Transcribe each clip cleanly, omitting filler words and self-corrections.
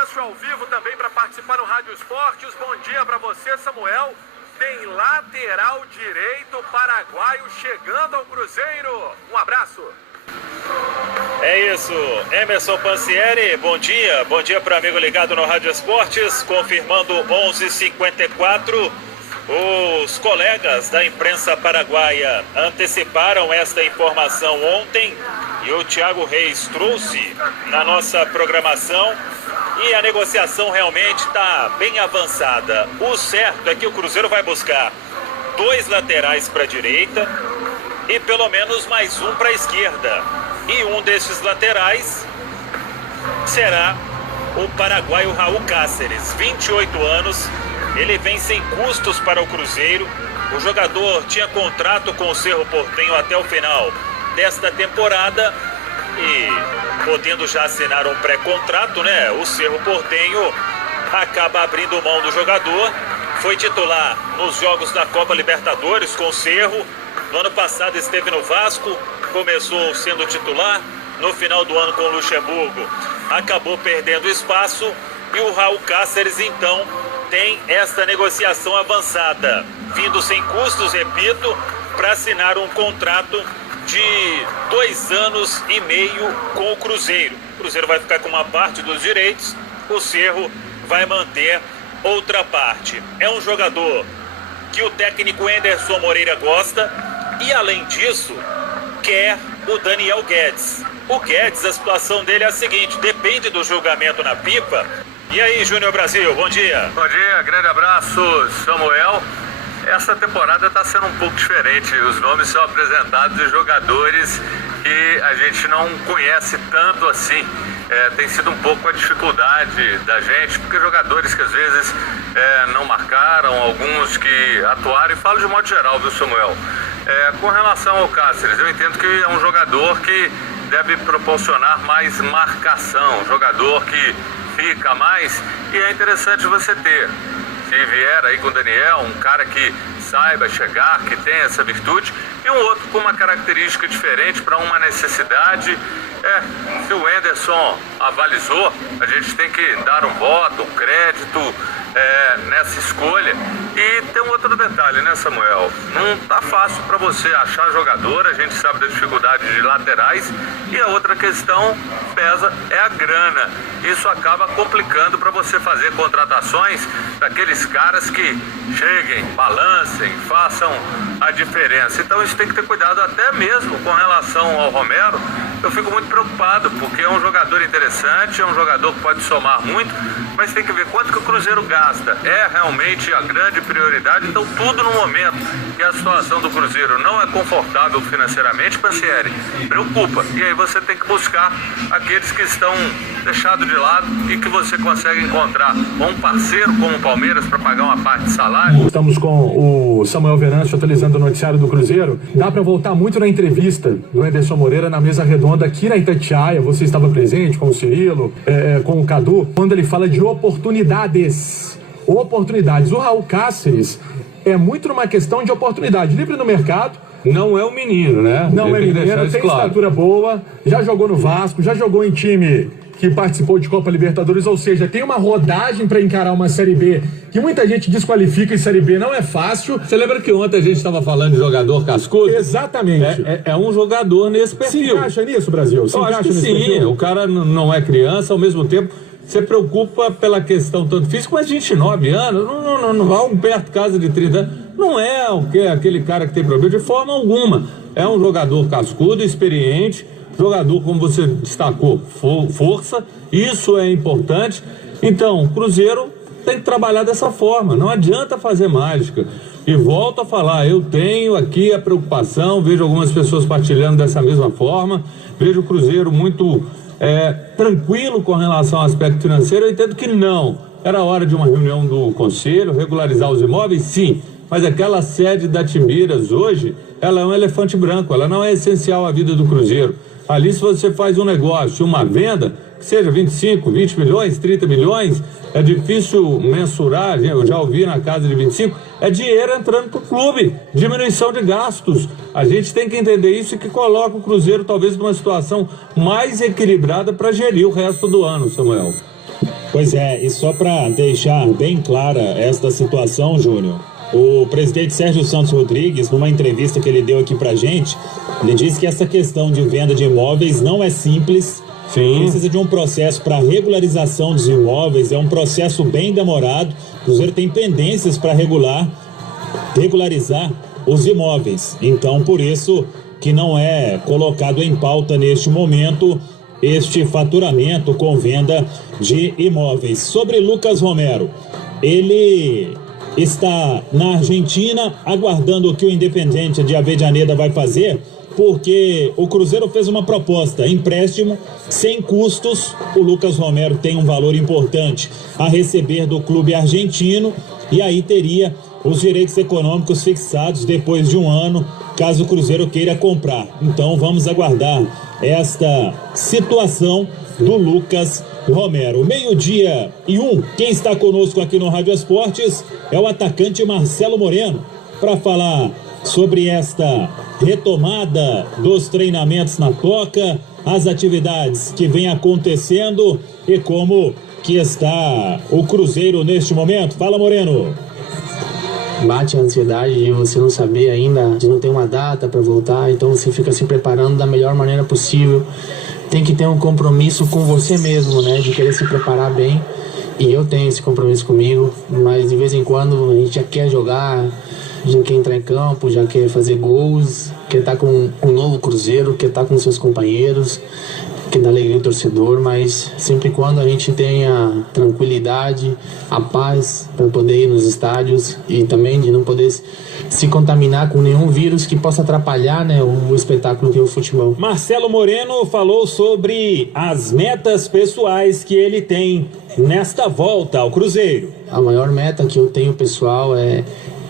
Venâncio ao vivo também para participar no Rádio Esportes. Bom dia para você, Samuel. Tem lateral direito paraguaio chegando ao Cruzeiro. Um abraço. É isso, Emerson Pansieri, bom dia para o amigo ligado no Rádio Esportes, confirmando 11h54, os colegas da imprensa paraguaia anteciparam esta informação ontem e o Thiago Reis trouxe na nossa programação e a negociação realmente está bem avançada. O certo é que o Cruzeiro vai buscar 2 laterais para a direita e pelo menos mais um para a esquerda. E um desses laterais será o paraguaio Raul Cáceres, 28 anos. Ele vem sem custos para o Cruzeiro. O jogador tinha contrato com o Cerro Porteño até o final desta temporada e, podendo já assinar um pré-contrato, né? O Cerro Porteño acaba abrindo mão do jogador. Foi titular nos jogos da Copa Libertadores com o Cerro. No ano passado esteve no Vasco, começou sendo titular. No final do ano com o Luxemburgo acabou perdendo espaço. E o Raul Cáceres, então, tem esta negociação avançada, vindo sem custos, repito, para assinar um contrato de 2 anos e meio com o Cruzeiro. O Cruzeiro vai ficar com uma parte dos direitos, o Cerro vai manter outra parte. É um jogador que o técnico Anderson Moreira gosta e, além disso, quer o Daniel Guedes. O Guedes, a situação dele é a seguinte: depende do julgamento na Pipa. E aí, Júnior Brasil, bom dia. Bom dia, grande abraço, Samuel. Essa temporada está sendo um pouco diferente. Os nomes são apresentados de jogadores que a gente não conhece tanto assim. Tem sido um pouco a dificuldade da gente, porque jogadores que às vezes não marcaram, alguns que atuaram, e falo de modo geral, viu, Samuel? Com relação ao Cáceres, eu entendo que é um jogador que deve proporcionar mais marcação, um jogador que fica mais, e é interessante você ter, se vier aí com o Daniel, um cara que saiba chegar, que tem essa virtude, e um outro com uma característica diferente para uma necessidade. Se o Anderson avalizou, a gente tem que dar um voto, um crédito nessa escolha. E tem um outro detalhe, né, Samuel? Não tá fácil para você achar jogador, a gente sabe da dificuldade de laterais, e a outra questão pesa é a grana. Isso acaba complicando para você fazer contratações daqueles caras que cheguem, balancem, façam a diferença. Então isso tem que ter cuidado, até mesmo com relação ao Romero. Eu fico muito preocupado, porque é um jogador interessante, é um jogador que pode somar muito, mas tem que ver quanto que o Cruzeiro gasta. É realmente a grande prioridade. Então tudo no momento que a situação do Cruzeiro não é confortável financeiramente, Pansieri, preocupa. E aí você tem que buscar aqueles que estão deixados de lado e que você consegue encontrar um parceiro como o Palmeiras para pagar uma parte de salário. Estamos com o Samuel Venâncio atualizando o noticiário do Cruzeiro. Dá para voltar muito na entrevista do Anderson Moreira na mesa redonda aqui na Itatiaia. Você estava presente com o Cirilo, com o Cadu, quando ele fala de oportunidades. O Raul Cáceres é muito numa questão de oportunidade. Livre no mercado. Não é um menino, né? Não é menino, tem claro. Estatura boa, já jogou no Vasco, já jogou em time que participou de Copa Libertadores, ou seja, tem uma rodagem para encarar uma Série B que muita gente desqualifica, e Série B não é fácil. Você lembra que ontem a gente estava falando de jogador cascudo? Exatamente. É um jogador nesse perfil. Se encaixa nisso, Brasil? Eu acho que sim, perfil? O cara não é criança, ao mesmo tempo você preocupa pela questão tanto física, mas 29 anos, não vá perto de casa de 30 anos, não é aquele cara que tem problema de forma alguma. É um jogador cascudo, experiente, jogador, como você destacou, força, isso é importante. Então, o Cruzeiro tem que trabalhar dessa forma, não adianta fazer mágica. E volto a falar, eu tenho aqui a preocupação, vejo algumas pessoas partilhando dessa mesma forma, vejo o Cruzeiro muito tranquilo com relação ao aspecto financeiro. Eu entendo que não, era hora de uma reunião do conselho, regularizar os imóveis, sim, mas aquela sede da Timbiras hoje, ela é um elefante branco, ela não é essencial à vida do Cruzeiro. Ali, se você faz um negócio, uma venda, que seja 25, 20 milhões, 30 milhões, é difícil mensurar, eu já ouvi na casa de 25, é dinheiro entrando para o clube, diminuição de gastos. A gente tem que entender isso e que coloca o Cruzeiro talvez numa situação mais equilibrada para gerir o resto do ano, Samuel. Pois é, e só para deixar bem clara esta situação, Júnior, o presidente Sérgio Santos Rodrigues, numa entrevista que ele deu aqui pra gente, ele disse que essa questão de venda de imóveis não é simples. Sim. Precisa de um processo para regularização dos imóveis, é um processo bem demorado. O Cruzeiro tem pendências para regularizar os imóveis. Então, por isso que não é colocado em pauta neste momento este faturamento com venda de imóveis. Sobre Lucas Romero, ele está na Argentina aguardando o que o Independiente de Avellaneda vai fazer, porque o Cruzeiro fez uma proposta, empréstimo sem custos. O Lucas Romero tem um valor importante a receber do clube argentino e aí teria os direitos econômicos fixados depois de um ano, caso o Cruzeiro queira comprar. Então vamos aguardar esta situação do Lucas Romero. 12:01. Quem está conosco aqui no Rádio Esportes é o atacante Marcelo Moreno, para falar sobre esta retomada dos treinamentos na Toca, as atividades que vem acontecendo e como que está o Cruzeiro neste momento. Fala, Moreno. Bate a ansiedade de você não saber ainda, de não ter uma data para voltar, então você fica se preparando da melhor maneira possível. Tem que ter um compromisso com você mesmo, né, de querer se preparar bem, e eu tenho esse compromisso comigo, mas de vez em quando a gente já quer jogar, já quer entrar em campo, já quer fazer gols, quer estar com um novo Cruzeiro, quer estar com seus companheiros, quer dar alegria ao torcedor, mas sempre e quando a gente tenha tranquilidade, a paz para poder ir nos estádios e também de não poder se contaminar com nenhum vírus que possa atrapalhar, né, o espetáculo que é o futebol. Marcelo Moreno falou sobre as metas pessoais que ele tem nesta volta ao Cruzeiro. A maior meta que eu tenho pessoal é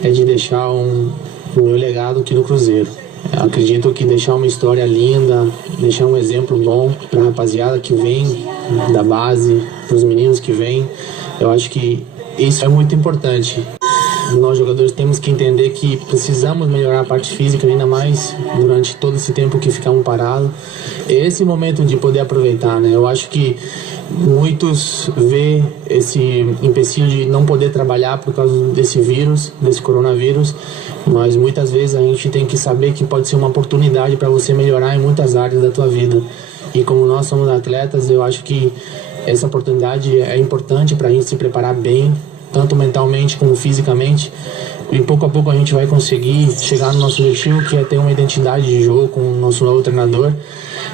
de deixar o meu legado aqui no Cruzeiro. Eu acredito que deixar uma história linda, deixar um exemplo bom para a rapaziada que vem da base, para os meninos que vêm, eu acho que isso é muito importante. Nós jogadores temos que entender que precisamos melhorar a parte física, ainda mais durante todo esse tempo que ficamos parados. É esse momento de poder aproveitar, né? Eu acho que muitos vê esse empecilho de não poder trabalhar por causa desse vírus, desse coronavírus, mas muitas vezes a gente tem que saber que pode ser uma oportunidade para você melhorar em muitas áreas da tua vida. E como nós somos atletas, eu acho que essa oportunidade é importante para a gente se preparar bem, tanto mentalmente como fisicamente, e pouco a pouco a gente vai conseguir chegar no nosso objetivo, que é ter uma identidade de jogo com o nosso novo treinador.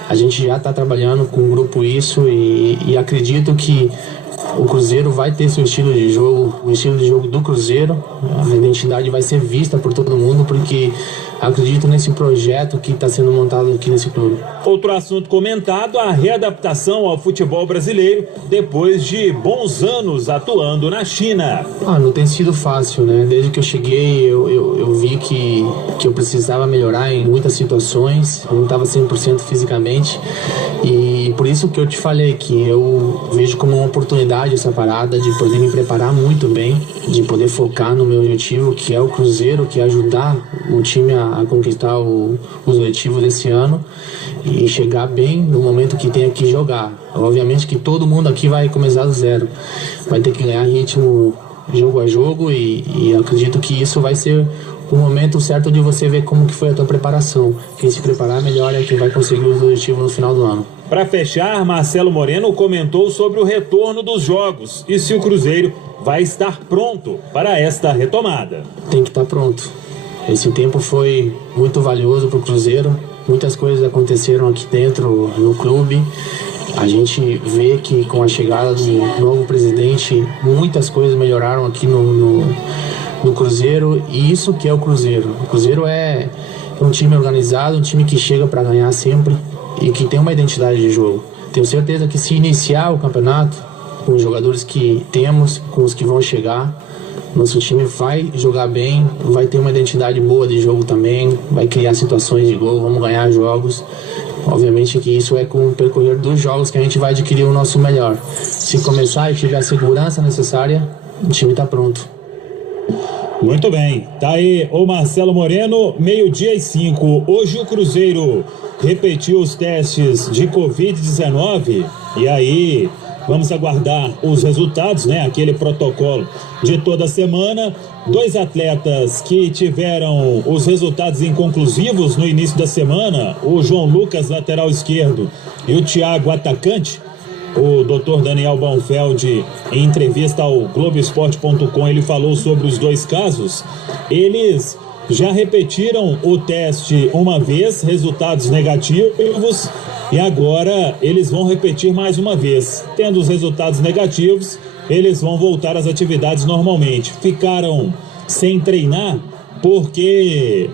A gente já está trabalhando com o grupo isso e acredito que o Cruzeiro vai ter seu estilo de jogo, o estilo de jogo do Cruzeiro. A identidade vai ser vista por todo mundo, porque acredito nesse projeto que está sendo montado aqui nesse clube. Outro assunto comentado, a readaptação ao futebol brasileiro depois de bons anos atuando na China. Não tem sido fácil, né? Desde que eu cheguei, eu vi que eu precisava melhorar em muitas situações, eu não estava 100% fisicamente, e por isso que eu te falei que eu vejo como uma oportunidade essa parada de poder me preparar muito bem, de poder focar no meu objetivo, que é o Cruzeiro, que é ajudar o time a conquistar os objetivos desse ano e chegar bem no momento que tenha que jogar. Obviamente que todo mundo aqui vai começar do zero, vai ter que ganhar ritmo jogo a jogo e acredito que isso vai ser o momento certo de você ver como que foi a tua preparação. Quem se preparar melhor é quem vai conseguir os objetivos no final do ano. Para fechar, Marcelo Moreno comentou sobre o retorno dos jogos e se o Cruzeiro vai estar pronto para esta retomada. Tem que estar pronto. Esse tempo foi muito valioso para o Cruzeiro, muitas coisas aconteceram aqui dentro no clube. A gente vê que com a chegada do novo presidente, muitas coisas melhoraram aqui no Cruzeiro, e isso que é o Cruzeiro. O Cruzeiro é um time organizado, um time que chega para ganhar sempre e que tem uma identidade de jogo. Tenho certeza que se iniciar o campeonato com os jogadores que temos, com os que vão chegar, nosso time vai jogar bem, vai ter uma identidade boa de jogo também, vai criar situações de gol, vamos ganhar jogos. Obviamente que isso é com o percorrer dos jogos que a gente vai adquirir o nosso melhor. Se começar e tiver a segurança necessária, o time está pronto. Muito bem, tá aí o Marcelo Moreno, 12:05. Hoje o Cruzeiro repetiu os testes de Covid-19 e aí Vamos aguardar os resultados, né? Aquele protocolo de toda semana. 2 atletas que tiveram os resultados inconclusivos no início da semana, o João Lucas, lateral esquerdo, e o Thiago, atacante. O Dr. Daniel Baumfeld, em entrevista ao Globoesporte.com, ele falou sobre os 2 casos. Eles já repetiram o teste uma vez, resultados negativos, e agora eles vão repetir mais uma vez. Tendo os resultados negativos, eles vão voltar às atividades normalmente. Ficaram sem treinar porque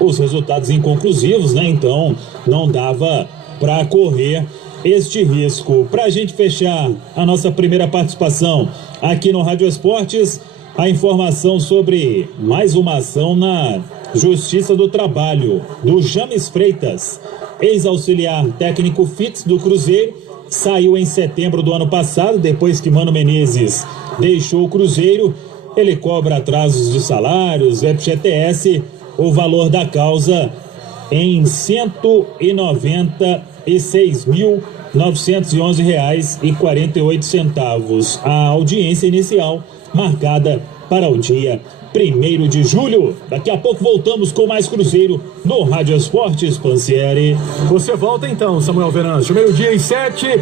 os resultados inconclusivos, né? Então não dava para correr este risco. Para a gente fechar a nossa primeira participação aqui no Rádio Esportes, a informação sobre mais uma ação na Justiça do Trabalho do James Freitas, ex-auxiliar técnico fixo do Cruzeiro, saiu em setembro do ano passado, depois que Mano Menezes deixou o Cruzeiro. Ele cobra atrasos de salários, FGTS, o valor da causa em R$ 196.911,48. A audiência inicial marcada para o dia 1º de julho. Daqui a pouco voltamos com mais Cruzeiro no Rádio Esportes, Pansieri. Você volta então, Samuel Venâncio, 12:07.